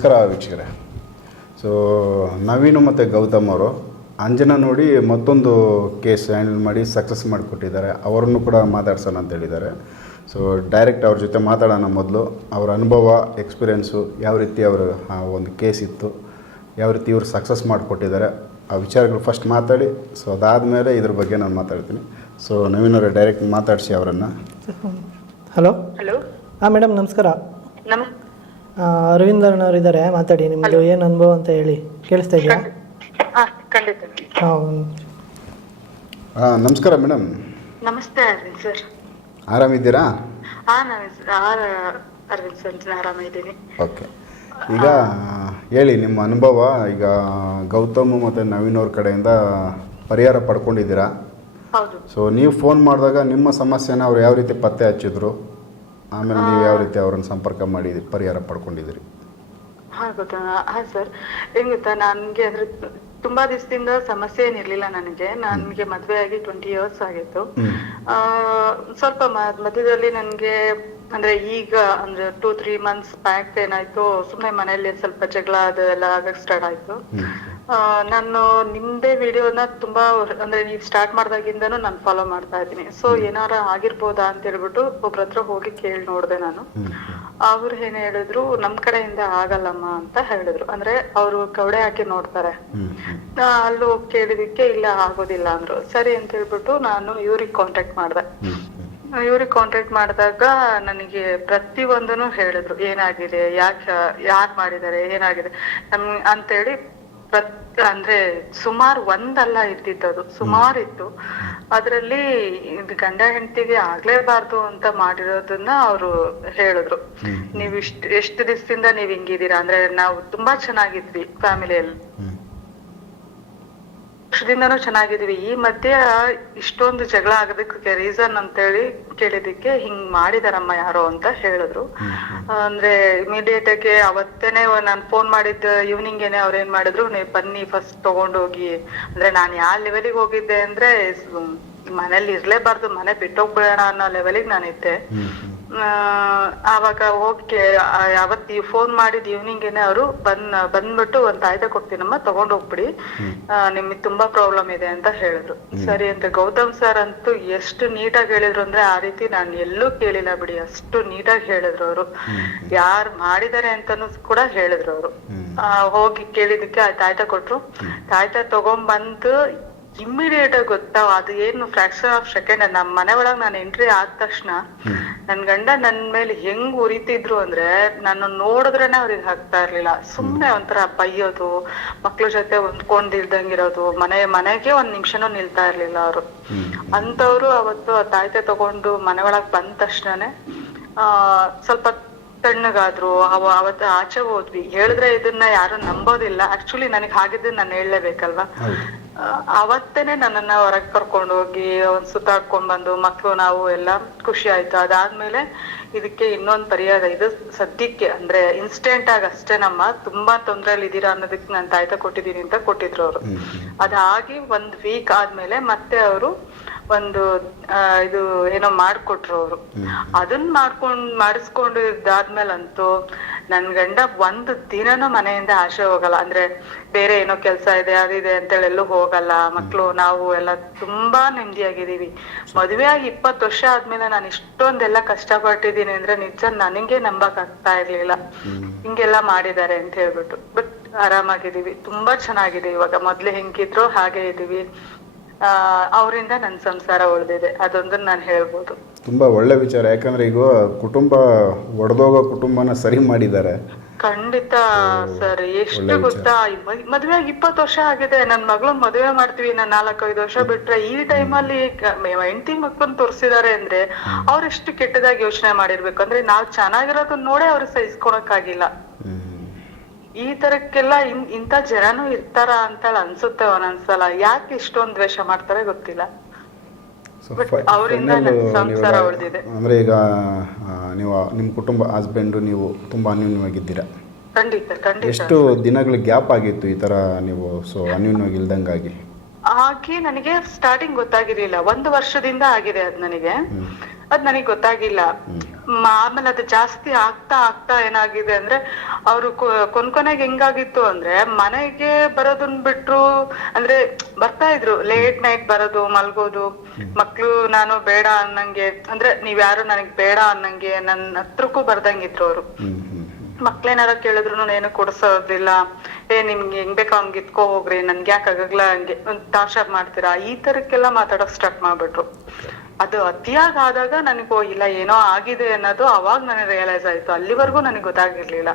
ನಮಸ್ಕಾರ ವೀಕ್ಷಕರೇ. ಸೊ ನವೀನು ಮತ್ತು ಗೌತಮ್ ಅವರು ಅಂಜನ ನೋಡಿ ಮತ್ತೊಂದು ಕೇಸ್ ಹ್ಯಾಂಡಲ್ ಮಾಡಿ ಸಕ್ಸಸ್ ಮಾಡಿಕೊಟ್ಟಿದ್ದಾರೆ. ಅವರನ್ನು ಕೂಡ ಮಾತಾಡ್ಸೋಣ ಅಂತ ಹೇಳಿದ್ದಾರೆ. ಸೊ ಡೈರೆಕ್ಟ್ ಅವ್ರ ಜೊತೆ ಮಾತಾಡೋಣ ಮೊದಲು. ಅವರ ಅನುಭವ ಎಕ್ಸ್ಪೀರಿಯೆನ್ಸು ಯಾವ ರೀತಿ ಅವರು ಆ ಒಂದು ಕೇಸ್ ಇತ್ತು ಯಾವ ರೀತಿ ಇವರು ಸಕ್ಸಸ್ ಮಾಡಿಕೊಟ್ಟಿದ್ದಾರೆ ಆ ವಿಚಾರಗಳು ಫಸ್ಟ್ ಮಾತಾಡಿ. ಸೊ ಅದಾದಮೇಲೆ ಇದ್ರ ಬಗ್ಗೆ ನಾನು ಮಾತಾಡ್ತೀನಿ. ಸೊ ನವೀನ್ ಅವರೇ ಡೈರೆಕ್ಟ್ ಮಾತಾಡಿಸಿ ಅವರನ್ನು. ಹಲೋ ಹಲೋ ಹಾಂ ಮೇಡಮ್ ನಮಸ್ಕಾರ. ನಮ್ ಆ, ಅರವಿಂದನ್ ಅವರು ಇದ್ದಾರೆ ಮಾತಾಡಿ ನಿಮ್ಮದು ಏನು ಅನುಭವ ಅಂತ ಹೇಳಿ ಕೇಳಿಸ್ತಾ ಇದೆಯಾ? ಹಾ ಖಂಡಿತ. ಹಾಂ ಹಾಂ ನಮಸ್ಕಾರ ಮೇಡಮ್ ನಮಸ್ತೆ ಅರವಿಂದ್ ಸರ್. ಆರಾಮಿದ್ದೀರಾ? ಹಾ ಅರವಿಂದ್ ಸರ್ ನಾನು ಆರಾಮಿದ್ದೀನಿ ಓಕೆ. ಈಗ ಹೇಳಿ ನಿಮ್ಮ ಅನುಭವ ಈಗ ಗೌತಮ್ ಮತ್ತು ನವೀನ್ ಅವ್ರ ಕಡೆಯಿಂದ ಪರಿಹಾರ ಪಡ್ಕೊಂಡಿದ್ದೀರಾ? ಹೌದು. ಸೊ ನೀವು ಫೋನ್ ಮಾಡಿದಾಗ ನಿಮ್ಮ ಸಮಸ್ಯೆನ ಅವ್ರು ಯಾವ ರೀತಿ ಪತ್ತೆ ಹಚ್ಚಿದ್ರು? ಆಮೇಲೆ ನೀವು ಯಾವ ರೀತಿ ಅವ್ರನ್ನ ಸಂಪರ್ಕ ಮಾಡಿ ಪರಿಹಾರ ಪಡ್ಕೊಂಡಿದ್ದೀರಿ? ಹಾ ಗೊತ್ತಾ? ಹಾ ಸರ್ ಏನ್ ಗೊತ್ತಾ ನನ್ಗೆ ಅಂದ್ರೆ ತುಂಬಾ ದಿವಸದಿಂದ ಸಮಸ್ಯೆ ಏನಿರ್ಲಿಲ್ಲ ನನಗೆ. ನನ್ಗೆ ಮದ್ವೆ ಆಗಿ ಟ್ವೆಂಟಿ ಇಯರ್ಸ್ ಆಗಿತ್ತು. ಆ, ಸ್ವಲ್ಪ ಮಧ್ಯದಲ್ಲಿ ನನ್ಗೆ ಅಂದ್ರೆ ಈಗ ಅಂದ್ರೆ ಟೂ ತ್ರೀ ಮಂತ್ಸ್ ಬ್ಯಾಕ್ ಏನಾಯ್ತು ಸುಮ್ನೆ ಮನೆಯಲ್ಲಿ ಸ್ವಲ್ಪ ಜಗಳ ಅದೆಲ್ಲ ಆಗಕ್ ಸ್ಟಾರ್ಟ್ ಆಯ್ತು. ನಾನು ನಿಮ್ದೇ ವಿಡಿಯೋನ ತುಂಬಾ ಅಂದ್ರೆ ನೀವು ಸ್ಟಾರ್ಟ್ ಮಾಡ್ದಾಗಿಂದನೂ ನಾನು ಫಾಲೋ ಮಾಡ್ತಾ ಇದ್ದೀನಿ. ಸೊ ಏನಾರ ಆಗಿರ್ಬೋದಾ ಅಂತ ಹೇಳ್ಬಿಟ್ಟು ಒಬ್ರ ಹತ್ರ ಹೋಗಿ ಕೇಳಿ ನೋಡ್ದೆ ನಾನು. ಅವ್ರು ಏನ್ ಹೇಳಿದ್ರು ನಮ್ ಕಡೆಯಿಂದ ಆಗಲ್ಲಮ್ಮ ಅಂತ ಹೇಳಿದ್ರು. ಅಂದ್ರೆ ಅವರು ಕವಡೆ ಹಾಕಿ ನೋಡ್ತಾರೆ. ಅಲ್ಲಿ ಹೋಗಿ ಕೇಳಿದಕ್ಕೆ ಇಲ್ಲ ಆಗೋದಿಲ್ಲ ಅಂದ್ರು. ಸರಿ ಅಂತ ಹೇಳ್ಬಿಟ್ಟು ನಾನು ಇವ್ರಿಗೆ ಕಾಂಟ್ಯಾಕ್ಟ್ ಮಾಡ್ದೆ. ಇವ್ರಿಗ್ ಇವ್ರಿಗೆ ಕಾಂಟ್ಯಾಕ್ಟ್ ಮಾಡಿದಾಗ ನನಗೆ ಪ್ರತಿ ಒಂದನು ಹೇಳಿದ್ರು. ಏನಾಗಿದೆ ಯಾಕೆ ಯಾರ್ ಮಾಡಿದ್ದಾರೆ ಏನಾಗಿದೆ. ನಮ್ ಅಂತೇಳಿ ಪ್ರತ್ ಅಂದ್ರೆ ಸುಮಾರು ಒಂದಲ್ಲ ಇದ್ದಿದ್ದದು ಸುಮಾರು ಇತ್ತು. ಅದ್ರಲ್ಲಿ ಇದು ಗಂಡ ಹೆಂಡತಿಗೆ ಆಗ್ಲೇಬಾರ್ದು ಅಂತ ಮಾಡಿರೋದನ್ನ ಅವರು ಹೇಳಿದ್ರು. ನೀವ್ ಇಷ್ಟ ಎಷ್ಟು ದಿವಸದಿಂದ ನೀವ್ ಹಿಂಗಿದ್ದೀರಾ? ಅಂದ್ರೆ ನಾವು ತುಂಬಾ ಚೆನ್ನಾಗಿದ್ವಿ ಫ್ಯಾಮಿಲಿಯಲ್ಲಿ. ವರ್ಷದಿಂದನೂ ಚೆನ್ನಾಗಿದೀವಿ ಈ ಮಧ್ಯೆ ಇಷ್ಟೊಂದು ಜಗಳ ಆಗೋದಕ್ಕೆ ರೀಸನ್ ಅಂತೇಳಿ ಕೇಳಿದಕ್ಕೆ ಹಿಂಗ್ ಮಾಡಿದಾರಮ್ಮ ಯಾರೋ ಅಂತ ಹೇಳಿದ್ರು. ಅಂದ್ರೆ ಇಮಿಡಿಯೇಟ್ ಆಗಿ ಅವತ್ತೇನೆ ನಾನ್ ಫೋನ್ ಮಾಡಿದ್ದ ಈವ್ನಿಂಗ್ ಏನೇ ಅವ್ರ ಏನ್ ಮಾಡಿದ್ರು ನೀವು ಬನ್ನಿ ಫಸ್ಟ್ ತಗೊಂಡೋಗಿ. ಅಂದ್ರೆ ನಾನ್ ಯಾವ ಲೆವೆಲಿಗೆ ಹೋಗಿದ್ದೆ ಅಂದ್ರೆ ಮನೇಲಿ ಇರ್ಲೇಬಾರ್ದು ಮನೆ ಬಿಟ್ಟೋಗ್ಬಿಡೋಣ ಅನ್ನೋ ಲೆವೆಲಿಗೆ ನಾನಿದ್ದೆ ಆವಾಗ ಹೋಗಿ ಯಾವತ್ ಫೋನ್ ಮಾಡಿದ ಈವ್ನಿಂಗ್ ಏನೆ ಅವರು ಬಂದ್ ಬಂದ್ಬಿಟ್ಟು ಒಂದ್ ತಾಯ್ದೆ ಕೊಡ್ತೀನಮ್ಮ ತಗೊಂಡ್ ಹೋಗ್ಬಿಡಿ. ನಿಮ್ಗೆ ತುಂಬಾ ಪ್ರಾಬ್ಲಮ್ ಇದೆ ಅಂತ ಹೇಳಿದ್ರು. ಸರಿ ಅಂತ ಗೌತಮ್ ಸರ್ ಅಂತೂ ಎಷ್ಟು ನೀಟಾಗಿ ಹೇಳಿದ್ರು ಅಂದ್ರೆ ಆ ರೀತಿ ನಾನು ಎಲ್ಲೂ ಕೇಳಿಲ್ಲ ಬಿಡಿ ಅಷ್ಟು ನೀಟಾಗಿ ಹೇಳಿದ್ರು ಅವರು. ಯಾರ್ ಮಾಡಿದಾರೆ ಅಂತಾನು ಕೂಡ ಹೇಳಿದ್ರು ಅವರು. ಹೋಗಿ ಕೇಳಿದಕ್ಕೆ ಆ ತಾಯ್ತ ಕೊಟ್ರು. ತಾಯ್ತ ತಗೊಂಬಂದು ಇಮ್ಮಿಡಿಯೇಟ್ ಆಗಿ ಗೊತ್ತಾ ಅದು ಏನು ಫ್ರಾಕ್ಷನ್ ಆಫ್ ಸೆಕೆಂಡ್ ನಮ್ ಮನೆ ಒಳಗ್ ನಾನು ಎಂಟ್ರಿ ಆದ ತಕ್ಷಣ ನನ್ ಗಂಡ ನನ್ ಮೇಲೆ ಹೆಂಗ್ ಉರಿತಿದ್ರು ಅಂದ್ರೆ ನಾನು ನೋಡಿದ್ರೇನೆ ಅವ್ರಿಗೆ ಹಾಕ್ತಾ ಇರ್ಲಿಲ್ಲ. ಸುಮ್ನೆ ಒಂಥರ ಬೈಯೋದು ಮಕ್ಳ ಜೊತೆ ಹೊಂದ್ಕೊಂಡಿಲ್ದಂಗಿರೋದು ಮನೆ ಮನೆಗೆ ಒಂದ್ ನಿಮಿಷನೂ ನಿಲ್ತಾ ಇರ್ಲಿಲ್ಲ ಅವರು. ಅಂತವ್ರು ಅವತ್ತು ಆ ತಾಯ್ತೆ ತಗೊಂಡು ಮನೆ ಒಳಗ್ ಬಂದ ತಕ್ಷಣನೇ ಆ ಸ್ವಲ್ಪ ತಣ್ಣಗಾದ್ರು. ಅವ ಅವತ್ತು ಆಚೆ ಹೋದ್ವಿ. ಹೇಳಿದ್ರೆ ಇದನ್ನ ಯಾರು ನಂಬೋದಿಲ್ಲ. ಆಕ್ಚುಲಿ ನನಗೆ ಹಾಗಿದ್ದು ನಾನು ಹೇಳಲೇಬೇಕಲ್ವಾ? ಅವತ್ತೇನೆ ನನ್ನನ್ನ ಹೊರಗೆ ಕರ್ಕೊಂಡು ಹೋಗಿ ಒಂದ್ ಸುತ್ತಾಡ್ಕೊಂಡ್ ಬಂದು ಮಕ್ಳು ನಾವು ಎಲ್ಲ ಖುಷಿ ಆಯ್ತು ಅದಾದ್ಮೇಲೆ ಇದಕ್ಕೆ ಇನ್ನೊಂದ್ ಪರಿಹಾರ ಇದು ಸದ್ಯಕ್ಕೆ ಅಂದ್ರೆ ಇನ್ಸ್ಟೆಂಟ್ ಆಗಿ ಅಷ್ಟೇ ನಮ್ಮ ತುಂಬಾ ತೊಂದ್ರೆಯಲ್ಲಿ ಇದೀರಾ ಅನ್ನೋದಕ್ಕೆ ನಾನು ತಾಯ್ತ ಕೊಟ್ಟಿದ್ದೀನಿ ಅಂತ ಕೊಟ್ಟಿದ್ರು ಅವರು. ಅದಾಗಿ ಒಂದ್ ವೀಕ್ ಆದ್ಮೇಲೆ ಮತ್ತೆ ಅವರು ಒಂದು ಇದು ಏನೋ ಮಾಡ್ಕೊಟ್ರು ಅವರು. ಅದನ್ನ ಮಾಡ್ಕೊಂಡ್ ಮಾಡಿಸ್ಕೊಂಡು ಇದಾದ್ಮೇಲಂತೂ ನನ್ ಗಂಡ ಒಂದು ದಿನನೂ ಮನೆಯಿಂದ ಆಶೆ ಹೋಗಲ್ಲ. ಅಂದ್ರೆ ಬೇರೆ ಏನೋ ಕೆಲ್ಸ ಇದೆ ಅದಿದೆ ಅಂತೇಳಿ ಎಲ್ಲೂ ಹೋಗಲ್ಲ. ಮಕ್ಳು ನಾವು ಎಲ್ಲ ತುಂಬಾ ನೆಮ್ಮದಿಯಾಗಿದ್ದೀವಿ. ಮದುವೆ ಆಗಿ ಇಪ್ಪತ್ತು ವರ್ಷ ಆದ್ಮೇಲೆ ನಾನು ಇಷ್ಟೊಂದೆಲ್ಲ ಕಷ್ಟಪಟ್ಟಿದ್ದೀನಿ ಅಂದ್ರೆ ನಿಜ ನನಗೆ ನಂಬಕ್ ಆಗ್ತಾ ಇರ್ಲಿಲ್ಲ ಹಿಂಗೆಲ್ಲ ಮಾಡಿದ್ದಾರೆ ಅಂತ ಹೇಳ್ಬಿಟ್ಟು. ಬಟ್ ಆರಾಮಾಗಿದ್ದೀವಿ. ತುಂಬಾ ಚೆನ್ನಾಗಿದೆ ಇವಾಗ. ಮೊದ್ಲು ಹೆಂಗಿದ್ರು ಹಾಗೆ ಇದೀವಿ ಅವರಿಂದ ನನ್ನ ಸಂಸಾರ ಉಳಿದಿದೆ. ಅದೊಂದನ್ನ ನಾನು ಹೇಳ್ಬೋದು. ತುಂಬಾ ಒಳ್ಳೆ ವಿಚಾರ. ಯಾಕಂದ್ರೆ ಈಗ ಕುಟುಂಬ ಒಡೆದೋಗೋ ಕುಟುಂಬನ ಸರಿ ಮಾಡಿದ್ದಾರೆ. ಖಂಡಿತ ಸರ್. ಎಷ್ಟು ಗೊತ್ತಾ? ಮದ್ವೆ ಆಗಿ ಇಪ್ಪತ್ತು ವರ್ಷ ಆಗಿದೆ. ನನ್ ಮಗಳು ಮದ್ವೆ ಮಾಡ್ತೀವಿ ನಾನ್ ನಾಲ್ಕೈದು ವರ್ಷ ಬಿಟ್ರೆ. ಈ ಟೈಮ್ ಅಲ್ಲಿ ಹೆಂಡತಿ ಮಕ್ಕಳನ್ನ ತೋರಿಸಿದಾರೆ ಅಂದ್ರೆ ಅವ್ರು ಎಷ್ಟು ಕೆಟ್ಟದಾಗಿ ಯೋಚನೆ ಮಾಡಿರ್ಬೇಕು? ಅಂದ್ರೆ ನಾವ್ ಚೆನ್ನಾಗಿರೋದನ್ನ ನೋಡೇ ಅವ್ರು ಸಹಿಸ್ಕೊಳಕ್ಕಾಗಿಲ್ಲ. ಹ್ಮ್. ಈ ತರಕ್ಕೆಲ್ಲ ಇಂತ ಇಂಥ ಜನನು ಇರ್ತಾರ ಅಂತ ಅನ್ಸುತ್ತೆ ಒಂದೊಂದ್ಸಲ. ಯಾಕೆ ಇಷ್ಟೊಂದ್ ದ್ವೇಷ ಮಾಡ್ತಾರೆ ಗೊತ್ತಿಲ್ಲ. ಅಂದ್ರೆ ಈಗ ನೀವು ನಿಮ್ಮ ಕುಟುಂಬ ಹಸ್ಬೆಂಡು ನೀವು ತುಂಬಾ ಅನ್ಯೂನ್ಯವಾಗಿದ್ದೀರಾ? ಖಂಡಿತ ಖಂಡಿತ. ಎಷ್ಟು ದಿನಗಳ ಗ್ಯಾಪ್ ಆಗಿತ್ತು ಈ ತರ ನೀವು ಸೊ ಅನ್ಯೂನ್ಯವಾಗಿ ಇಲ್ದಂಗಾಗಿ ಹಾಗೆ ನನಗೆ ಸ್ಟಾರ್ಟಿಂಗ್ ಗೊತ್ತಾಗಿರ್ಲಿಲ್ಲ. ಒಂದು ವರ್ಷದಿಂದ ಆಗಿದೆ ಅದ್ ನನಗೆ. ಅದ್ ನನಗೆ ಗೊತ್ತಾಗಿಲ್ಲ. ಆಮೇಲೆ ಅದು ಜಾಸ್ತಿ ಆಗ್ತಾ ಆಗ್ತಾ ಏನಾಗಿದೆ ಅಂದ್ರೆ ಅವ್ರು ಕೊನ್ ಕೊನೆಗೆ ಹೆಂಗಾಗಿತ್ತು ಅಂದ್ರೆ ಮನೆಗೆ ಬರೋದನ್ ಬಿಟ್ರು ಅಂದ್ರೆ ಬರ್ತಾ ಇದ್ರು. ಲೇಟ್ ನೈಟ್ ಬರೋದು ಮಲ್ಗೋದು. ಮಕ್ಳು ನಾನು ಬೇಡ ಅನ್ನಂಗೆ. ಅಂದ್ರೆ ನೀವ್ಯಾರು ನನಗ್ ಬೇಡ ಅನ್ನಂಗೆ ನನ್ನ ಹತ್ರಕ್ಕೂ ಬರ್ದಂಗಿದ್ರು ಅವ್ರು. ಮಕ್ಳೇನಾರ ಕೇಳಿದ್ರು ಏನು ಕೊಡ್ಸೋದಿಲ್ಲ. ಏ ನಿಮ್ಗೆ ಹೆಂಗ್ ಬೇಕೋ ಹಂಗ್ ಇತ್ಕೋ ಹೋಗ್ರಿ. ನನ್ಗೆ ಯಾಕೆ ಆಗಲ್ಲ ಹಂಗೆ. ಒಂದ್ ಟಾರ್ಚರ್ ಮಾಡ್ತೀರಾ? ಈ ತರಕ್ಕೆಲ್ಲ ಮಾತಾಡಕ್ ಸ್ಟಾರ್ಟ್ ಮಾಡ್ಬಿಟ್ರು. ಅದು ಅತಿಯಾಗ್ ಆದಾಗ ನನಗೂ ಇಲ್ಲ ಏನೋ ಆಗಿದೆ ಅನ್ನೋದು ಅವಾಗ ನನಗೆ ರಿಯಲೈಸ್ ಆಯ್ತು. ಅಲ್ಲಿವರೆಗೂ ನನಗೆ ಗೊತ್ತಾಗಿರ್ಲಿಲ್ಲ.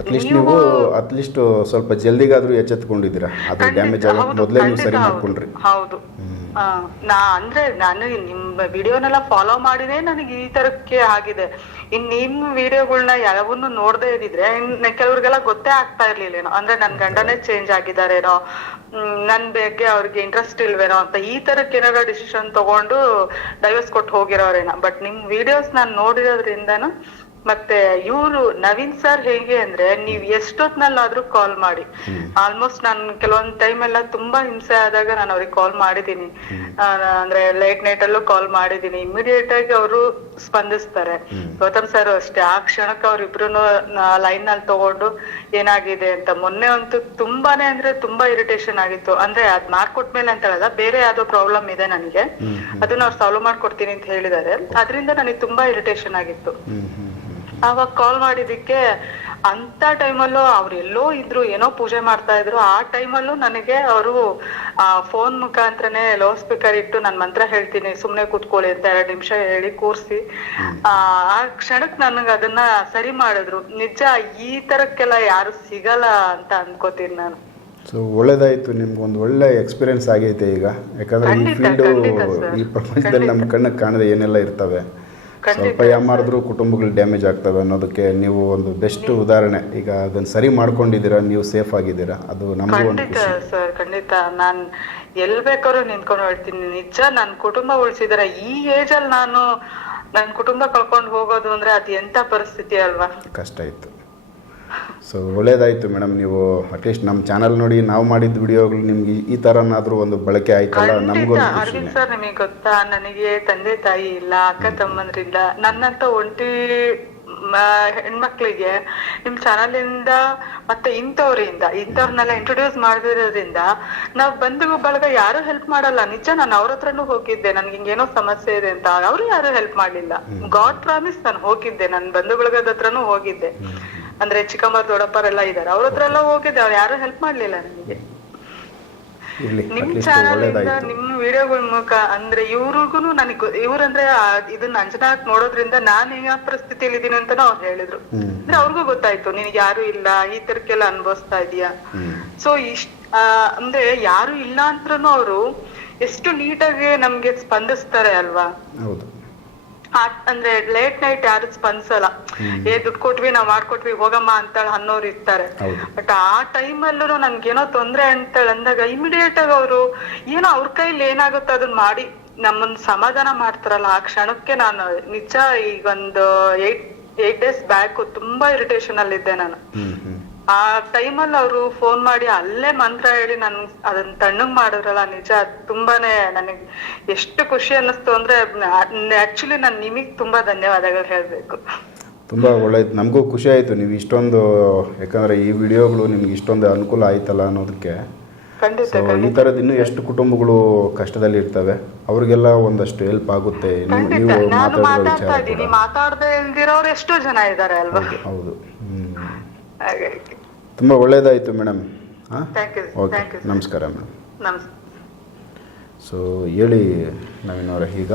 ಅಟ್ಲೀಸ್ಟ್ ನೀವು ಅಟ್ಲೀಸ್ಟ್ ಸ್ವಲ್ಪ ಜಲ್ದಿಗಾದ್ರೂ ಎಚ್ಚೆತ್ಕೊಂಡಿದ್ದೀರಾ? ಅದು ಡ್ಯಾಮೇಜ್ ಆಗೋದು ಮೊದಲೇ ನೀವು ಸರಿ ಮಾಡ್ಕೊಂಡ್ರಿ ಹೌದು. ಆ, ನಾ ಅಂದ್ರೆ ನಾನು ನಿಮ್ ವಿಡಿಯೋನೆಲ್ಲ ಫಾಲೋ ಮಾಡಿನೇ ನನಗೆ ಈ ತರಕ್ಕೆ ಆಗಿದೆ. ಇನ್ ನಿಮ್ ವಿಡಿಯೋಗಳನ್ನ ಯಾವನ್ನು ನೋಡದೇ ಇದ್ದಿದ್ರೆ ಇನ್ ಕೆಲವ್ರಿಗೆಲ್ಲ ಗೊತ್ತೇ ಆಗ್ತಾ ಇರ್ಲಿಲ್ಲೇನೋ ಅಂದ್ರೆ ನನ್ ಗಂಡನೇ ಚೇಂಜ್ ಆಗಿದಾರೇನೋ ನನ್ ಬಗ್ಗೆ ಅವ್ರಿಗೆ ಇಂಟ್ರೆಸ್ಟ್ ಇಲ್ವೇನೋ ಅಂತ ಈ ತರಕ್ಕೆ ಏನಾರ ಡಿಸಿಷನ್ ತಗೊಂಡು ಡೈವರ್ಸ್ ಕೊಟ್ಟು ಹೋಗಿರೋರೇನೋ. ಬಟ್ ನಿಮ್ ವಿಡಿಯೋಸ್ ನಾನ್ ನೋಡಿರೋದ್ರಿಂದನು ಮತ್ತೆ ಇವರು ನವೀನ್ ಸರ್ ಹೇಗೆ ಅಂದ್ರೆ ನೀವ್ ಎಷ್ಟೊತ್ನಲ್ಲಾದ್ರೂ ಕಾಲ್ ಮಾಡಿ. ಆಲ್ಮೋಸ್ಟ್ ನಾನ್ ಕೆಲವೊಂದ್ ಟೈಮ್ ಎಲ್ಲ ತುಂಬಾ ಹಿಂಸೆ ಆದಾಗ ನಾನು ಅವ್ರಿಗೆ ಕಾಲ್ ಮಾಡಿದೀನಿ ಅಂದ್ರೆ ಲೇಟ್ ನೈಟ್ ಅಲ್ಲೂ ಕಾಲ್ ಮಾಡಿದೀನಿ ಇಮಿಡಿಯೇಟ್ ಆಗಿ ಅವರು ಸ್ಪಂದಿಸ್ತಾರೆ. ಗೌತಮ್ ಸರ್ ಅಷ್ಟೇ. ಆ ಕ್ಷಣಕ್ಕೆ ಅವ್ರಿಬ್ರು ಲೈನ್ನಲ್ಲಿ ತಗೊಂಡು ಏನಾಗಿದೆ ಅಂತ ಮೊನ್ನೆ ಅಂತೂ ತುಂಬಾನೇ ಅಂದ್ರೆ ತುಂಬಾ ಇರಿಟೇಷನ್ ಆಗಿತ್ತು. ಅಂದ್ರೆ ಅದ್ ಮಾಡ್ಕೊಟ್ಮೇಲೆ ಅಂತ ಹೇಳಲ್ಲ ಬೇರೆ ಯಾವ್ದೋ ಪ್ರಾಬ್ಲಮ್ ಇದೆ ನನಗೆ. ಅದನ್ನ ಅವ್ರು ಸಾಲ್ವ್ ಮಾಡ್ಕೊಡ್ತೀನಿ ಅಂತ ಹೇಳಿದಾರೆ ಅದರಿಂದ ನನಗೆ ತುಂಬಾ ಇರಿಟೇಷನ್ ಆಗಿತ್ತು. ಅವಾಗ ಕಾಲ್ ಮಾಡಿದಕ್ಕೆ ಅಂತ ಟೈಮಲ್ಲೂ ಅವ್ರು ಎಲ್ಲೋ ಇದ್ರು ಏನೋ ಪೂಜೆ ಮಾಡ್ತಾ ಇದ್ರು. ಆ ಟೈಮಲ್ಲೂ ನನಗೆ ಅವರು ಆ ಫೋನ್ ಮುಖಾಂತರನೇ ಲೋ ಸ್ಪೀಕರ್ ಇಟ್ಟು ನಾನು ಮಂತ್ರ ಹೇಳ್ತೀನಿ. ಸುಮ್ನೆ ಕೂತ್ಕೊಳ್ಳಿ ಅಂತ ಎರಡು ನಿಮಿಷ ಹೇಳಿ ಕೂರ್ಸಿ. ಆ ಆ ಕ್ಷಣಕ್ ನನಗೆ ಅದನ್ನ ಸರಿ ಮಾಡಿದ್ರು. ನಿಜ ಈ ತರಕ್ಕೆಲ್ಲ ಯಾರು ಸಿಗಲ್ಲ ಅಂತ ಅನ್ಕೋತೀನಿ ನಾನು. ಸೊ ಒಳ್ಳೇದಾಯ್ತು. ನಿಮ್ಗೆ ಒಂದು ಒಳ್ಳೆ ಎಕ್ಸ್ಪೀರಿಯನ್ಸ್ ಆಗೈತೆ ಈಗ. ಯಾಕಂದ್ರೆ ಈ ಫೀಲ್ಡು ಈ ಪ್ರಪಂಚದಲ್ಲಿ ನಮ್ಮ ಕಣ್ಣಿಗೆ ಕಾಣದೆ ಏನೆಲ್ಲ ಇರ್ತವೆ. ಸ್ವಲ್ಪ ಯಾಮಾರಿದ್ರು ಕುಟುಂಬಗಳು ಡ್ಯಾಮೇಜ್ ಆಗ್ತವೆ ಅನ್ನೋದಕ್ಕೆ ನೀವು ಒಂದು ಬೆಸ್ಟ್ ಉದಾಹರಣೆ. ಈಗ ಅದನ್ನು ಸರಿ ಮಾಡ್ಕೊಂಡಿದ್ದೀರಾ ನೀವು ಸೇಫ್ ಆಗಿದ್ದೀರಾ? ಅದು ನಮಗೂ ಒಂದು ಖಂಡಿತ ಖುಷಿ. ಸರ್ ಖಂಡಿತ. ನಾನ್ ಎಲ್ ಬೇಕಾದ್ರೂ ನಿಂತ್ಕೊಂಡು ಹೇಳ್ತೀನಿ. ನಿಜ ನನ್ ಕುಟುಂಬ ಉಳಿಸಿದಾರೆ. ಈ ಏಜ್ ಅಲ್ಲಿ ನಾನು ನನ್ ಕುಟುಂಬ ಕಳ್ಕೊಂಡು ಹೋಗೋದು ಅಂದ್ರೆ ಅದ್ ಎಂತ ಪರಿಸ್ಥಿತಿ ಅಲ್ವಾ? ಕಷ್ಟ ಇತ್ತು. ಸೊ ಒಳ್ಳೇದಾಯಿತು ಮೇಡಮ್. ನೀವು ಅಟ್ಲೀಸ್ಟ್ ನಮ್ಮ ಚಾನಲ್ ನೋಡಿ ನಾವು ಮಾಡಿದ ವಿಡಿಯೋಗಳು ನಿಮ್ಗೆ ಈ ಥರನಾದರೂ ಒಂದು ಬಳಕೆ ಆಯ್ತಲ್ಲ? ನಮಗೂ ಅರವಿಂದ್ ಸರ್ ನಿಮಗೆ ಗೊತ್ತಾ? ನನಗೆ ತಂದೆ ತಾಯಿ ಇಲ್ಲ ಅಕ್ಕ ತಮ್ಮಂದ್ರಿಂದ ನನ್ನಂತ ಒಂಟಿ ಹೆಣ್ಮಕ್ಳಿಗೆ ನಿಮ್ ಚಾನಲ್ ಇಂದ ಮತ್ತೆ ಇಂಥವ್ರಿಂದ ಇಂಥವ್ರನ್ನೆಲ್ಲ ಇಂಟ್ರೊಡ್ಯೂಸ್ ಮಾಡಿರೋದ್ರಿಂದ ನಾವ್ ಬಂಧು ಬಳಗ ಯಾರು ಹೆಲ್ಪ್ ಮಾಡಲ್ಲ. ನಿಜ ನಾನು ಅವ್ರ ಹತ್ರನೂ ಹೋಗಿದ್ದೆ. ನನ್ಗೆ ಹಿಂಗೇನೋ ಸಮಸ್ಯೆ ಇದೆ ಅಂತ. ಅವರು ಯಾರು ಹೆಲ್ಪ್ ಮಾಡ್ಲಿಲ್ಲ. ಗಾಡ್ ಪ್ರಾಮಿಸ್ ನಾನು ಹೋಗಿದ್ದೆ. ನನ್ ಬಂಧು ಬಳಗದ ಹತ್ರನೂ ಹೋಗಿದ್ದೆ. ಅಂದ್ರೆ ಚಿಕ್ಕಮ್ಮ ದೊಡ್ಡಪ್ಪರೆಲ್ಲ ಇದಾರೆ. ಅವ್ರ ಹತ್ರ ಎಲ್ಲ ಹೋಗಿದ್ದೆ. ಅವ್ರು ಯಾರು ಹೆಲ್ಪ್ ಮಾಡ್ಲಿಲ್ಲ ನನಗೆ. ನಿಮ್ ಚಾನಲ್ ಇಂದ ನಿಮ್ ವಿಡಿಯೋಗಳ ಮೂಲಕ ಅಂದ್ರೆ ಇವ್ರಿಗೂ ನನಗ್ ಇವ್ರಂದ್ರೆ ಇದನ್ನ ಅಂಜನಾಕ್ ನೋಡೋದ್ರಿಂದ ನಾನ್ ಯಾವ ಪರಿಸ್ಥಿತಿಯಲ್ಲಿ ಇದೀನಿ ಅಂತಾನು ಅವ್ರು ಹೇಳಿದ್ರು. ಅಂದ್ರೆ ಅವ್ರಿಗೂ ಗೊತ್ತಾಯ್ತು ನಿನಗೆ ಯಾರು ಇಲ್ಲ ಈ ತರಕ್ಕೆಲ್ಲ ಅನ್ಭವಿಸ್ತಾ ಇದೀಯಾ? ಸೊ ಇಷ್ಟ ಅಂದ್ರೆ ಯಾರು ಇಲ್ಲ ಅಂತ್ರೂ ಅವರು ಎಷ್ಟು ನೀಟಾಗಿ ನಮ್ಗೆ ಸ್ಪಂದಿಸ್ತಾರೆ ಅಲ್ವಾ? ಅಂದ್ರೆ ಲೇಟ್ ನೈಟ್ ಯಾರು ಸ್ಪಂದಿಸಲ್ಲ. ಏ ದುಡ್ಡು ಕೊಟ್ವಿ ನಾವ್ ಮಾಡ್ಕೊಟ್ವಿ ಹೋಗಮ್ಮ ಅಂತ ಅನ್ನೋರು ಇರ್ತಾರೆ. ಬಟ್ ಆ ಟೈಮಲ್ಲೂ ನನ್ಗೇನೋ ತೊಂದ್ರೆ ಅಂತ ಅಂದಾಗ ಇಮಿಡಿಯೇಟ್ ಆಗಿ ಅವರು ಏನೋ ಅವ್ರ ಕೈಲಿ ಏನಾಗುತ್ತೋ ಅದನ್ನ ಮಾಡಿ ನಮ್ಮನ್ನ ಸಮಾಧಾನ ಮಾಡ್ತಾರಲ್ಲ ಆ ಕ್ಷಣಕ್ಕೆ ನಾನು ನಿಜ ಈಗ ಒಂದು ಏಟ್ ಏಟ್ ಡೇಸ್ ಬ್ಯಾಕ್ ತುಂಬಾ ಇರಿಟೇಷನ್ ಅಲ್ಲಿ ಇದ್ದೆ ನಾನು ಆ ಟೈಮಲ್ಲಿ ಅವರು ಫೋನ್ ಮಾಡಿ ಅಲ್ಲೇ ಮಂತ್ರ ಹೇಳಿ ನನ್ ಅದನ್ನ ತಣ್ಣಗ್ ಮಾಡಿದ್ರಲ್ಲ ನಿಜ ತುಂಬಾನೇ ನನಗೆ ಎಷ್ಟು ಖುಷಿ ಅನ್ನಿಸ್ತು ಅಂದ್ರೆ ಆಕ್ಚುಲಿ ನಾನ್ ನಿಮಗ್ ತುಂಬಾ ಧನ್ಯವಾದಗಳು ಹೇಳ್ಬೇಕು. ತುಂಬಾ ಒಳ್ಳೇದು. ನಮಗೂ ಖುಷಿ ಆಯಿತು. ನೀವು ಇಷ್ಟೊಂದು ಯಾಕಂದ್ರೆ ಈ ವಿಡಿಯೋಗಳು ನಿಮ್ಗೆ ಇಷ್ಟೊಂದು ಅನುಕೂಲ ಆಯ್ತಲ್ಲ ಅನ್ನೋದಕ್ಕೆ. ಈ ತರದ ಥರದ್ದು ಇನ್ನೂ ಎಷ್ಟು ಕುಟುಂಬಗಳು ಕಷ್ಟದಲ್ಲಿ ಇರ್ತವೆ ಅವ್ರಿಗೆಲ್ಲ ಒಂದಷ್ಟು ಹೆಲ್ಪ್ ಆಗುತ್ತೆ. ನೀವು ನಾನು ಮಾತಾಡ್ತಾ ಇದ್ದೀನಿ. ಮಾತಾಡದೆ ಇಲ್ದಿರೋರು ಎಷ್ಟೋ ಜನ ಇದ್ದಾರೆ ಅಲ್ವಾ? ಹೌದು. ಹಾಗಾಗಿ ತುಂಬ ಒಳ್ಳೆಯದಾಯಿತು ಮೇಡಮ್. ಹಾಂ? Thank you okay thank you ನಮಸ್ಕಾರ ಮೇಡಮ್. ಸೊ ಹೇಳಿ ನವೀನವರ ಅವರೇ ಈಗ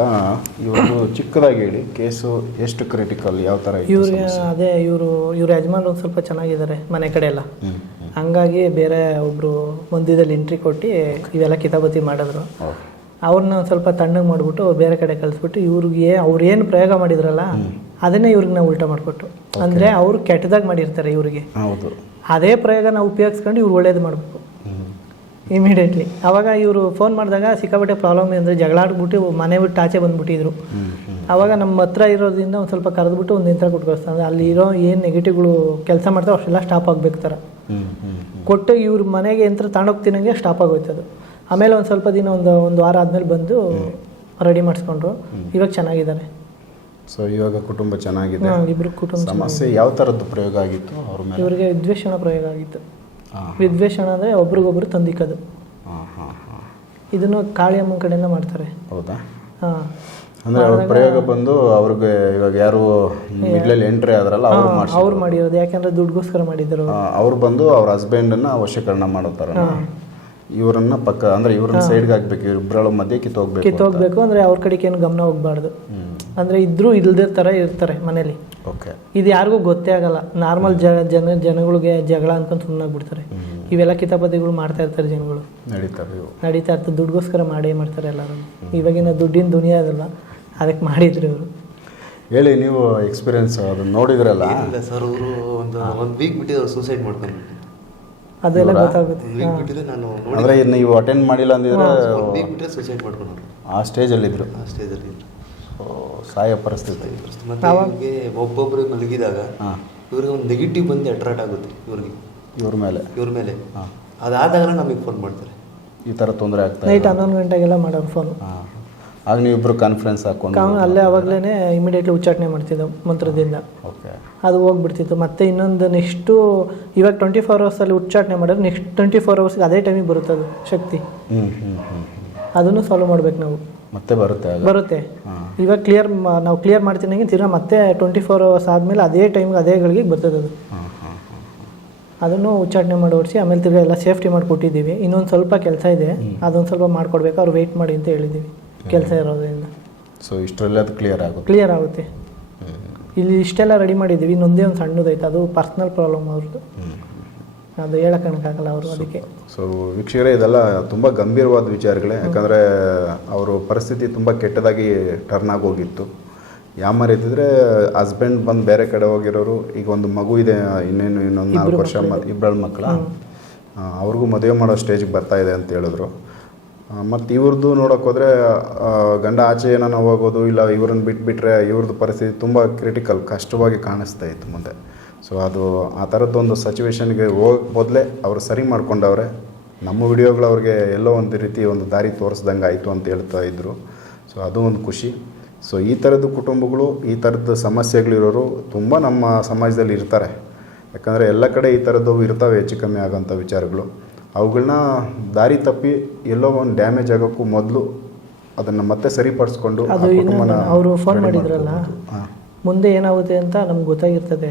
ಇವರು ಚಿಕ್ಕದಾಗಿ ಹೇಳಿ ಕೇಸು ಎಷ್ಟು ಕ್ರಿಟಿಕಲ್ ಯಾವ ಥರ ಇತ್ತು ಇವ್ರಿಗೆ ಸಮಸ್ಯೆ? ಅದೇ ಇವರು ಇವ್ರ ಯಜಮಾನ್ರು ಒಂದು ಸ್ವಲ್ಪ ಚೆನ್ನಾಗಿದ್ದಾರೆ ಮನೆ ಕಡೆ ಎಲ್ಲ. ಹ್ಮ್, ಹ್ಮ್. ಹಂಗಾಗಿ ಬೇರೆ ಒಬ್ಬರು ಮಂದಿದಲ್ಲಿ ಎಂಟ್ರಿ ಕೊಟ್ಟು ಇವೆಲ್ಲ ಕಿತಾಬತಿ ಮಾಡಿದ್ರು. ಓಕೆ ಅವ್ರನ್ನ ಒಂದು ಸ್ವಲ್ಪ ತಣ್ಣಗೆ ಮಾಡಿಬಿಟ್ಟು ಬೇರೆ ಕಡೆ ಕಳಿಸ್ಬಿಟ್ಟು ಇವ್ರಿಗೆ ಅವ್ರು ಏನು ಪ್ರಯೋಗ ಮಾಡಿದ್ರಲ್ಲ ಅದನ್ನೇ ಇವ್ರಿಗೆ ನಾವು ಉಲ್ಟಾ ಮಾಡಿಕೊಟ್ಟು. ಅಂದರೆ ಅವರು ಕೆಟ್ಟದಾಗ ಮಾಡಿರ್ತಾರೆ ಇವರಿಗೆ. ಹೌದು. ಅದೇ ಪ್ರಯೋಗ ನಾವು ಉಪಯೋಗಿಸ್ಕೊಂಡು ಇವ್ರು ಒಳ್ಳೇದು ಮಾಡಬೇಕು. ಇಮಿಡಿಯೇಟ್ಲಿ ಅವಾಗ ಇವರು ಫೋನ್ ಮಾಡಿದಾಗ ಸಿಕ್ಕಾಪಟ್ಟೆ ಪ್ರಾಬ್ಲಮ್ ಅಂದರೆ ಜಗಳಾಡ್ಬಿಟ್ಟು ಮನೆ ಬಿಟ್ಟು ಆಚೆ ಬಂದುಬಿಟ್ಟಿದ್ರು. ಆವಾಗ ನಮ್ಮ ಹತ್ರ ಇರೋದ್ರಿಂದ ಒಂದು ಸ್ವಲ್ಪ ಕರೆದ್ಬಿಟ್ಟು ಒಂದು ಯಂತ್ರ ಕೊಟ್ಕೊಳ್ತಾರೆ. ಅಲ್ಲಿ ಇರೋ ಏನು ನೆಗೆಟಿವ್ಗಳು ಕೆಲಸ ಮಾಡ್ತಾವೆ ಅಷ್ಟೆಲ್ಲ ಸ್ಟಾಪ್ ಆಗಬೇಕು ಥರ. ಕೊಟ್ಟು ಇವ್ರ ಮನೆಗೆ ಯಂತ್ರ ತಗೊಂಡೋಗ್ತೀನಂಗೆ ಸ್ಟಾಪ್ ಆಗೋಯ್ತು ಅದು ಆಮೇಲೆ ಒಂದು ಸ್ವಲ್ಪ ದಿನ ಒಂದು ಒಂದು ವಾರ ಆದಮೇಲೆ ಬಂದು ರೆಡಿ ಮಾಡಿಸ್ಕೊಂಡ್ರು. ಇವಾಗ ಚೆನ್ನಾಗಿದ್ದಾರೆ ಸೊ ಇವಾಗ ಕುಟುಂಬ ಚೆನ್ನಾಗಿದೆ. ಇಬ್ಬರು ಕುಟುಂಬ ಸಮಸ್ಯೆ ಯಾವ ಥರದ್ದು ಪ್ರಯೋಗ ಆಗಿತ್ತು ಅವ್ರ ಮೇಲೆ? ಇವರಿಗೆ ವಿದ್ವೇಷಣ ಪ್ರಯೋಗ ಆಗಿತ್ತು. ವಿದ್ವೇಷಣ ಅಂದರೆ ಒಬ್ರಿಗೊಬ್ರು ತಂದಿಕ್ಕದು. ಇದನ್ನು ಕಾಳಿಯಮ್ಮನ ಕಡೆಯಿಂದ ಮಾಡ್ತಾರೆ. ಹೌದಾ? ಅಂದ್ರೆ ಅಂದರೆ ಅವ್ರ ಪ್ರಯೋಗ ಬಂದು ಅವ್ರಿಗೆ ಇವಾಗ ಯಾರು ಮಿಡ್ಲಲ್ಲಿ ಎಂಟ್ರಿ ಆದ್ರಲ್ಲ ಅವ್ರು ಮಾಡಿ ಅವ್ರು ಮಾಡಿರೋದು. ಯಾಕಂದ್ರೆ ದುಡ್ಗೋಸ್ಕರ ಮಾಡಿದ್ರು ಅವ್ರು. ಬಂದು ಅವ್ರ ಹಸ್ಬೆಂಡನ್ನ ಅವಶ್ಯಕರಣ ಮಾಡೋ ಥರ ಇವರನ್ನ ಪಕ್ಕ ಅಂದ್ರೆ ಇವ್ರನ್ನ ಸೈಡ್ಗೆ ಹಾಕ್ಬೇಕು ಇಬ್ಬರ ಮಧ್ಯೆ ಕಿತ್ತೋಗ್ಬೇಕು ಕಿತ್ತೋಗ್ಬೇಕು ಅಂದ್ರೆ ಅವ್ರ ಕಡೆಗೆ ಏನು ಗಮನ ಹೋಗ್ಬಾರ್ದು. ಅಂದರೆ ಇದ್ರೂ ಇಲ್ದೇ ಥರ ಇರ್ತಾರೆ ಮನೇಲಿ. ಓಕೆ ಇದು ಯಾರಿಗೂ ಗೊತ್ತೇ ಆಗಲ್ಲ. ನಾರ್ಮಲ್ ಜ ಜನ ಜನಗಳಿಗೆ ಜಗಳ ಅನ್ಕೊಂಡು ಸುಮ್ಮನೆ ಬಿಡ್ತಾರೆ ಇವೆಲ್ಲ ಕಿತಾಪತಿಗಳು ಮಾಡ್ತಾ ಇರ್ತಾರೆ ಜನಗಳು. ನಡೀತಾರೆ ಇವು. ನಡೀತಾ ಇರ್ತದೆ ದುಡ್ಗೋಸ್ಕರ ಮಾಡೇ ಮಾಡ್ತಾರೆ ಎಲ್ಲರೂ. ಇವಾಗಿನ ದುಡ್ಡಿನ ದುನಿಯಾ ಅದಲ್ಲ. ಅದಕ್ಕೆ ಮಾಡಿದ್ರು ಇವರು. ಹೇಳಿ ನೀವು ಎಕ್ಸ್ಪೀರಿಯನ್ಸ್ ಅದನ್ನ ನೋಡಿದ್ರಲ್ಲ? ಇಲ್ಲ ಸರ್ ಅವರು ಒಂದು ಒಂದು ವೀಕ್ ಬಿಟ್ಟಿದ್ರು ಸೂಸೈಡ್ ಮಾಡ್ಕೊಂಡು ಅದೆಲ್ಲ ಗೊತ್ತಾಗುತ್ತೆ. ಒಂದು ವೀಕ್ ಬಿಟ್ಟಿದ್ರೆ ನಾನು ನೋಡಿ ಅಂದ್ರೆ ಇದ್ ನೀವು ಅಟೆಂಡ್ ಮಾಡಿಲ್ಲ ಅಂದಿದ್ರೆ ವೀಕ್ ಬಿಟ್ಟರೆ ಸೂಸೈಡ್ ಮಾಡ್ಕೊಂಡ್ರು. ಆ ಸ್ಟೇಜಲ್ಲಿ ಇದ್ರು ಆ ಸ್ಟೇಜಲ್ಲಿ ಇದ್ರು ಸಾಯೋ ಪರಿಸ್ಥಿತಿ. ಮತ್ತೆ ಇವ್ರಿಗೆ ಒಬ್ಬೊಬ್ರು ಮಲಗಿದಾಗ ಹಾಂ. ಇವ್ರಿಗೆ ಒಂದು ನೆಗೆಟಿವ್ ಬಂದು ಅಟ್ರಾಕ್ಟ್ ಆಗುತ್ತೆ ಇವ್ರಿಗೆ. ಇವ್ರ ಮೇಲೆ. ಇವ್ರ ಮೇಲೆ. ಹಾಂ. ಅದಾದಾಗ ನಮಗೆ ಫೋನ್ ಮಾಡ್ತಾರೆ. ಈ ಥರ ತೊಂದರೆ ಆಗ್ತಾ ನೈಟ್ ಹನ್ನೊಂದು ಗಂಟೆಗೆಲ್ಲ ಮಾಡೋರು ಫೋನ್ ಹಾಂ. ಆಗ ನೀವು ಇಬ್ಬರು ಕಾನ್ಫರೆನ್ಸ್ ಹಾಕೊಂಡು ಅಲ್ಲೇ ಅವಾಗಲೇ ಇಮಿಡಿಯೇಟ್ಲಿ ಉಚ್ಚಾಟನೆ ಮಾಡ್ತಿದ್ದೆ ಮಂತ್ರದಿಂದ. ಓಕೆ. ಅದು ಹೋಗ್ಬಿಡ್ತಿತ್ತು. ಮತ್ತೆ ಇನ್ನೊಂದು ನೆಕ್ಸ್ಟು ಇವಾಗ ಟ್ವೆಂಟಿ ಫೋರ್ ಅವರ್ಸಲ್ಲಿ ಉಚ್ಚಾಟನೆ ಮಾಡಿದ್ರೆ ನೆಕ್ಸ್ಟ್ ಟ್ವೆಂಟಿ ಫೋರ್ ಅವರ್ಸ್ಗೆ ಅದೇ ಟೈಮಿಗೆ ಬರುತ್ತೆ ಅದು ಶಕ್ತಿ. ಹ್ಞೂ ಹ್ಞೂ ಹ್ಞೂ ಅದನ್ನು ಸಾಲ್ವ್ ಮಾಡ್ಬೇಕು ನಾವು. ಮತ್ತೆ ಬರುತ್ತೆ ಬರುತ್ತೆ. ಇವಾಗ ಕ್ಲಿಯರ್ ನಾವು ಕ್ಲಿಯರ್ ಮಾಡ್ತೀನಿ ತಿರ್ಗಾ ಮತ್ತೆ ಟ್ವೆಂಟಿ ಫೋರ್ ಅವರ್ಸ್ ಆದಮೇಲೆ ಅದೇ ಟೈಮ್ಗೆ ಅದೇ ಗಳಿಗೆ ಬರ್ತದೆ ಅದು. ಅದನ್ನು ಉಚ್ಚಾಟನೆ ಮಾಡಿ ಓಡಿಸಿ ಆಮೇಲೆ ತಿರ್ಗಾ ಎಲ್ಲ ಸೇಫ್ಟಿ ಮಾಡಿಕೊಟ್ಟಿದ್ದೀವಿ ಇನ್ನೊಂದು ಸ್ವಲ್ಪ ಕೆಲಸ ಇದೆ. ಅದೊಂದು ಸ್ವಲ್ಪ ಮಾಡ್ಕೊಡ್ಬೇಕು. ಅವ್ರು ವೆಯ್ಟ್ ಮಾಡಿ ಅಂತ ಹೇಳಿದ್ದೀವಿ. ಕೆಲಸ ಇರೋದ್ರಿಂದ. ಸೊ ಇಷ್ಟರಲ್ಲೇ ಅದು ಕ್ಲಿಯರ್ ಆಗುತ್ತೆ. ಕ್ಲಿಯರ್ ಆಗುತ್ತೆ. ಇಲ್ಲಿ ಇಷ್ಟೆಲ್ಲ ರೆಡಿ ಮಾಡಿದ್ದೀವಿ. ಇನ್ನೊಂದೇ ಒಂದು ಸಣ್ಣದೈತೆ. ಅದು ಪರ್ಸ್ನಲ್ ಪ್ರಾಬ್ಲಮ್ ಅವ್ರದ್ದು. ಅದು ಹೇಳೋಕ್ಕಾಗಲ್ಲ ಅವರು ಅದಕ್ಕೆ. ಸೊ ವೀಕ್ಷಕರೇ ಇದೆಲ್ಲ ತುಂಬ ಗಂಭೀರವಾದ ವಿಚಾರಗಳೇ. ಯಾಕಂದರೆ ಅವರು ಪರಿಸ್ಥಿತಿ ತುಂಬ ಕೆಟ್ಟದಾಗಿ ಟರ್ನ್ ಆಗೋಗಿತ್ತು ಯಾವ ಮಾರಿ ಇದ್ದಿದ್ರೆ ಹಸ್ಬೆಂಡ್ ಬಂದು ಬೇರೆ ಕಡೆ ಹೋಗಿರೋರು ಈಗ ಒಂದು ಮಗು ಇದೆ ಇನ್ನೇನು ಇನ್ನೊಂದು ನಾಲ್ಕು ವರ್ಷ ಮ ಇಬ್ಬಳ ಮಕ್ಕಳ. ಅವ್ರಿಗೂ ಮದುವೆ ಮಾಡೋ ಸ್ಟೇಜ್ಗೆ ಬರ್ತಾ ಇದೆ ಅಂತ ಹೇಳಿದ್ರು. ಮತ್ತು ಇವ್ರದ್ದು ನೋಡೋಕ್ಕೋದ್ರೆ ಗಂಡ ಆಚೆ ಏನೋ ಹೋಗೋದು ಇಲ್ಲ ಇವ್ರನ್ನ ಬಿಟ್ಬಿಟ್ರೆ ಇವ್ರದ್ದು ಪರಿಸ್ಥಿತಿ ತುಂಬ ಕ್ರಿಟಿಕಲ್ ಕಷ್ಟವಾಗಿ ಕಾಣಿಸ್ತಾ ಇತ್ತು ಮುಂದೆ. ಸೊ ಅದು ಆ ಥರದ್ದೊಂದು ಸಿಚುವೇಶನ್ಗೆ ಹೋಗಿ ಮೊದಲೇ ಅವರು ಸರಿ ಮಾಡ್ಕೊಂಡವ್ರೆ. ನಮ್ಮ ವಿಡಿಯೋಗಳು ಅವ್ರಿಗೆ ಎಲ್ಲೋ ಒಂದು ರೀತಿ ಒಂದು ದಾರಿ ತೋರಿಸ್ದಂಗೆ ಆಯಿತು ಅಂತ ಹೇಳ್ತಾ ಇದ್ದರು ಸೊ ಅದು ಒಂದು ಖುಷಿ. ಸೊ ಈ ಥರದ್ದು ಕುಟುಂಬಗಳು ಈ ಥರದ್ದು ಸಮಸ್ಯೆಗಳಿರೋರು ತುಂಬ ನಮ್ಮ ಸಮಾಜದಲ್ಲಿ ಇರ್ತಾರೆ. ಯಾಕಂದರೆ ಎಲ್ಲ ಕಡೆ ಈ ಥರದ್ದು ಇರ್ತವೆ ಹೆಚ್ಚು ಕಮ್ಮಿ ಆಗೋಂಥ ವಿಚಾರಗಳು. ಅವುಗಳನ್ನ ದಾರಿ ತಪ್ಪಿ ಎಲ್ಲೋ ಒಂದು ಡ್ಯಾಮೇಜ್ ಆಗೋಕ್ಕೂ ಮೊದಲು ಅದನ್ನು ಮತ್ತೆ ಸರಿಪಡಿಸ್ಕೊಂಡು ಅವರು ಫೋನ್ ಮಾಡಿದ್ರಲ್ಲ? ಮುಂದೆ ಏನಾಗುತ್ತೆ ಅಂತ ನಮ್ಗೆ ಗೊತ್ತಾಗಿರ್ತದೆ.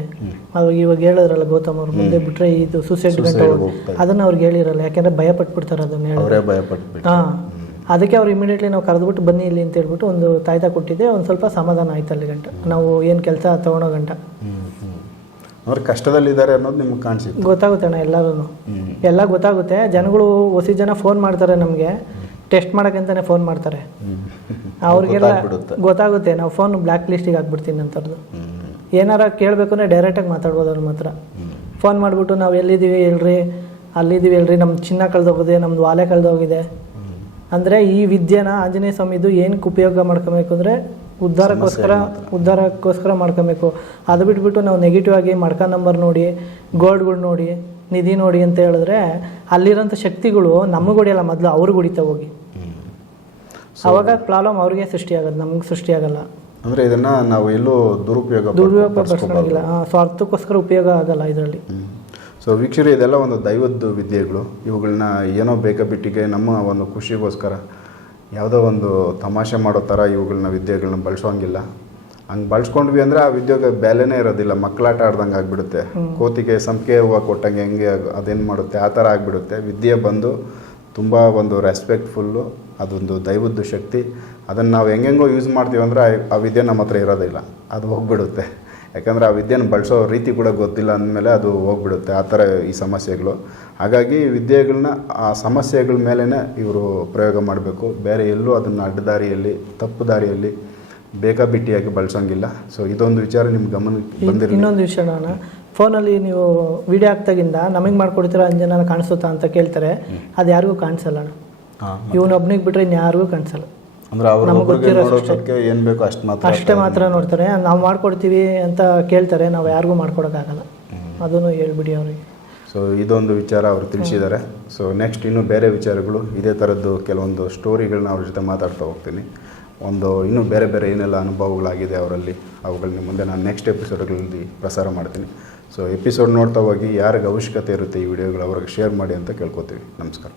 ಅವಾಗ ಇವಾಗ ಹೇಳಿದ್ರಲ್ಲ ಗೌತಮ್ ಅವ್ರು ಮುಂದೆ ಬಿಟ್ರೆ ಇದು ಸೂಸೈಡ್ ಗಂಟೆ ಅದನ್ನ ಅವ್ರಿಗೆ ಹೇಳಿರಲ್ಲ ಯಾಕೆಂದ್ರೆ ಭಯ ಪಟ್ಬಿಡ್ತಾರೆ ಅದನ್ನ ಹೇಳಿ ಹಾಂ. ಅದಕ್ಕೆ ಅವ್ರು ಇಮಿಡಿಯೇಟ್ಲಿ ನಾವು ಕರೆದ್ಬಿಟ್ಟು ಬನ್ನಿ ಇಲ್ಲಿ ಅಂತ ಹೇಳ್ಬಿಟ್ಟು ಒಂದು ತಾಯ್ತ ಕೊಟ್ಟಿದ್ದೆ ಒಂದು ಸ್ವಲ್ಪ ಸಮಾಧಾನ ಆಯ್ತು ಅಲ್ಲಿ ಗಂಟ. ನಾವು ಏನು ಕೆಲಸ ತಗೊಳೋ ಗಂಟ. ಅವ್ರು ಕಷ್ಟದಲ್ಲಿದ್ದಾರೆ ಅನ್ನೋದು ನಿಮ್ಗೆ ಕಾಣಿಸುತ್ತೆ. ಗೊತ್ತಾಗುತ್ತೆ ಅಣ್ಣ ಎಲ್ಲರೂ ಎಲ್ಲ ಗೊತ್ತಾಗುತ್ತೆ. ಜನಗಳು ಹೊಸ ಜನ ಫೋನ್ ಮಾಡ್ತಾರೆ ನಮಗೆ. ಟೆಸ್ಟ್ ಮಾಡೋಕ್ಕಂತಾನೆ ಫೋನ್ ಮಾಡ್ತಾರೆ. ಅವ್ರಿಗೆಲ್ಲ. ಗೊತ್ತಾಗುತ್ತೆ ನಾವು ಫೋನ್ ಬ್ಲ್ಯಾಕ್ ಲಿಸ್ಟಿಗೆ ಹಾಕ್ಬಿಡ್ತೀನಿ ಅಂಥದ್ದು ಏನಾರ ಕೇಳಬೇಕು ಅಂದರೆ ಡೈರೆಕ್ಟಾಗಿ ಮಾತಾಡ್ಬೋದು ಅವ್ರ ಮಾತ್ರ. ಫೋನ್ ಮಾಡಿಬಿಟ್ಟು ನಾವು ಎಲ್ಲಿದ್ದೀವಿ ಹೇಳ್ರಿ ಅಲ್ಲಿದ್ದೀವಿ ಹೇಳ್ರಿ ನಮ್ಮ ಚಿನ್ನ ಕಳೆದೋಗಿದೆ ನಮ್ದು ವಾಲೆ ಕಳೆದೋಗಿದೆ ಅಂದರೆ ಈ ವಿದ್ಯೆನ ಆಂಜನೇಯ ಸ್ವಾಮಿದು ಏನಕ್ಕೆ ಉಪಯೋಗ ಮಾಡ್ಕೋಬೇಕು ಅಂದರೆ ಉದ್ಧಾರಕ್ಕೋಸ್ಕರ ಉದ್ಧಾರಕ್ಕೋಸ್ಕರ ಮಾಡ್ಕೋಬೇಕು. ಅದು ಬಿಟ್ಬಿಟ್ಟು ನಾವು ನೆಗೆಟಿವ್ ಆಗಿ ಮಡ್ಕ ನಂಬರ್ ನೋಡಿ ಗೋಲ್ಡ್ಗಳು ನೋಡಿ ನಿಧಿ ನೋಡಿ ಅಂತ ಹೇಳಿದ್ರೆ ಅಲ್ಲಿರೋಂಥ ಶಕ್ತಿಗಳು ನಮಗೆ ಹೊಡಿಯಲ್ಲ ಮೊದಲು ಅವ್ರಿಗೆ ಹೊಡಿತಾ ಹೋಗಿ. ಅವಾಗ ಪ್ರಾಬ್ಲಮ್ ಅವ್ರಿಗೆ ಸೃಷ್ಟಿಯಾಗದು ನಮ್ಗೆ ಸೃಷ್ಟಿಯಾಗಲ್ಲ ಸೃಷ್ಟಿ ಆಗಲ್ಲ. ಅಂದರೆ ಇದನ್ನು ನಾವು ಎಲ್ಲೂ ದುರುಪಯೋಗ ದುರುಪಯೋಗ ಸ್ವಾರ್ಥಕ್ಕೋಸ್ಕರ ಉಪಯೋಗ ಆಗಲ್ಲ ಇದರಲ್ಲಿ. ಸೊ ವೀಕ್ಷಕರು ಇದೆಲ್ಲ ಒಂದು ದೈವದ್ದು ವಿದ್ಯೆಗಳು. ಇವುಗಳನ್ನ ಏನೋ ಬೇಗ ಬಿಟ್ಟಿಗೆ ನಮ್ಮ ಒಂದು ಖುಷಿಗೋಸ್ಕರ ಯಾವುದೋ ಒಂದು ತಮಾಷೆ ಮಾಡೋ ಥರ ಇವುಗಳನ್ನ ವಿದ್ಯೆಗಳನ್ನ ಬಳಸೋಂಗಿಲ್ಲ. ಹಂಗೆ ಬಳಸ್ಕೊಂಡ್ವಿ ಅಂದರೆ ಆ ವಿದ್ಯೆಗೆ ಬೆಲೆನೇ ಇರೋದಿಲ್ಲ. ಮಕ್ಕಳಾಟ ಆಡ್ದಂಗೆ ಆಗಿಬಿಡುತ್ತೆ. ಕೋತಿಗೆ ಸಂಪಿಗೆ ಹೂವು ಕೊಟ್ಟಂಗೆ ಹೆಂಗೆ ಅದೇನು ಮಾಡುತ್ತೆ? ಆ ಥರ ಆಗಿಬಿಡುತ್ತೆ. ವಿದ್ಯೆ ಬಂದು ತುಂಬ ಒಂದು ರೆಸ್ಪೆಕ್ಟ್ಫುಲ್ಲು ಅದೊಂದು ದೈವದ್ದು ಶಕ್ತಿ. ಅದನ್ನು ನಾವು ಹೆಂಗೆಂಗೋ ಯೂಸ್ ಮಾಡ್ತೀವಿ ಅಂದರೆ ಆ- ಆ ವಿದ್ಯೆ ನಮ್ಮ ಹತ್ರ ಇರೋದಿಲ್ಲ. ಅದು ಹೋಗ್ಬಿಡುತ್ತೆ. ಯಾಕಂದರೆ ಆ ವಿದ್ಯೆನ ಬಳಸೋ ರೀತಿ ಕೂಡ ಗೊತ್ತಿಲ್ಲ ಅಂದಮೇಲೆ ಅದು ಹೋಗ್ಬಿಡುತ್ತೆ. ಆ ಥರ ಈ ಸಮಸ್ಯೆಗಳು. ಹಾಗಾಗಿ ವಿದ್ಯೆಗಳನ್ನ ಆ ಸಮಸ್ಯೆಗಳ ಮೇಲೇ ಇವರು ಪ್ರಯೋಗ ಮಾಡಬೇಕು. ಬೇರೆ ಎಲ್ಲೂ ಅದನ್ನು ಅಡ್ಡದಾರಿಯಲ್ಲಿ ತಪ್ಪು ದಾರಿಯಲ್ಲಿ ಬೇಕಾಬಿಟ್ಟಿಯಾಗಿ ಬಳಸೋಂಗಿಲ್ಲ. ಸೊ ಇದೊಂದು ವಿಚಾರ ನಿಮ್ಮ ಗಮನಕ್ಕೆ ಬಂದಿರಲಿ. ಇನ್ನೊಂದು ವಿಷಯ ನಾನು. ಫೋನಲ್ಲಿ ನೀವು ವಿಡಿಯೋ ಹಾಕ್ದಾಗಿಂದ ನಮಗೆ ಮಾಡ್ಕೊಡ್ತೀರ ಅಂಜನ ಕಾಣಿಸುತ್ತಾ ಅಂತ ಕೇಳ್ತಾರೆ. ಅದು ಯಾರಿಗೂ ಕಾಣಿಸಲ್ಲ ಇವನೊಬ್ನಿಗೆ ಬಿಟ್ರೆ ಇನ್ಯಾರಿಗೂ ಕಾಣಿಸಲ್ಲ. ಅಂದ್ರೆ ಅವ್ರ ಏನು ಬೇಕು ಅಷ್ಟು ಮಾತ್ರ ಅಷ್ಟೇ ಮಾತ್ರ ನೋಡ್ತಾರೆ. ನಾವು ಮಾಡ್ಕೊಡ್ತೀವಿ ಅಂತ ಕೇಳ್ತಾರೆ ನಾವು ಯಾರಿಗೂ ಮಾಡ್ಕೊಡೋಕ್ಕಾಗಲ್ಲ ಅದನ್ನು ಹೇಳ್ಬಿಡಿ ಅವ್ರಿಗೆ. ಸೊ ಇದೊಂದು ವಿಚಾರ ಅವರು ತಿಳಿಸಿದ್ದಾರೆ. ಸೊ ನೆಕ್ಸ್ಟ್ ಇನ್ನೂ ಬೇರೆ ವಿಚಾರಗಳು. ಇದೇ ಥರದ್ದು ಕೆಲವೊಂದು ಸ್ಟೋರಿಗಳನ್ನ ಅವ್ರ ಜೊತೆ ಮಾತಾಡ್ತಾ ಹೋಗ್ತೀನಿ. ಒಂದು ಇನ್ನೂ ಬೇರೆ ಬೇರೆ ಏನೆಲ್ಲ ಅನುಭವಗಳಾಗಿದೆ ಅವರಲ್ಲಿ, ಅವುಗಳನ್ನ ಮುಂದೆ ನಾನು ನೆಕ್ಸ್ಟ್ ಎಪಿಸೋಡ್ಗಳಲ್ಲಿ ಪ್ರಸಾರ ಮಾಡ್ತೀನಿ. ಸೊ ಎಪಿಸೋಡ್ ನೋಡ್ತಾ ಹೋಗಿ ಯಾರಿಗೆ ಅವಶ್ಯಕತೆ ಇರುತ್ತೆ ಈ ವಿಡಿಯೋಗಳು ಅವ್ರಿಗೆ ಶೇರ್ ಮಾಡಿ ಅಂತ ಕೇಳ್ಕೊತೀವಿ. ನಮಸ್ಕಾರ.